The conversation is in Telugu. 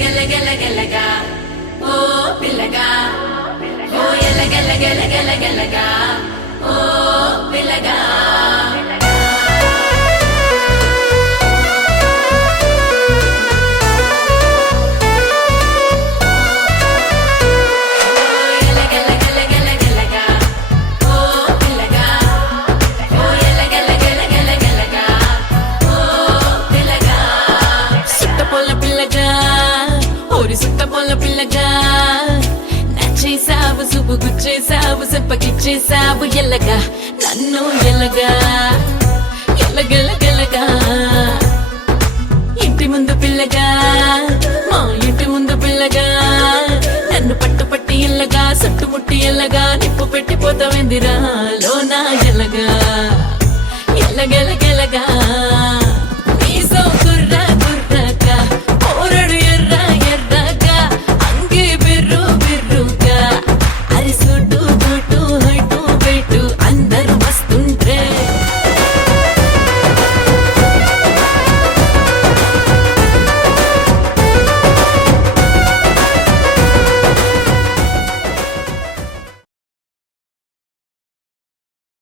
ఎలగెలగెలగెలగా ఓ పిల్లగా ఓ ఎలగెలగెలగెలగెలగా ఓ పిల్లగా నచ్చేసావు సుబ్బు గుచ్చేసావు సెప్పకిచ్చేసావు ఎల్లగా నన్ను ఎల్లగా ఎల్లగెల్లగెల్లగా ఇంటి ముందు పిల్లగా మా ఇంటి ముందు పిల్లగా నన్ను పట్టుపట్టి ఎల్లగా చుట్టుముట్టి ఎల్లగా నిప్పు పెట్టిపోతావెందిరా లోనా ఎల్లగా ఎల్లగెల్లగెల్లగా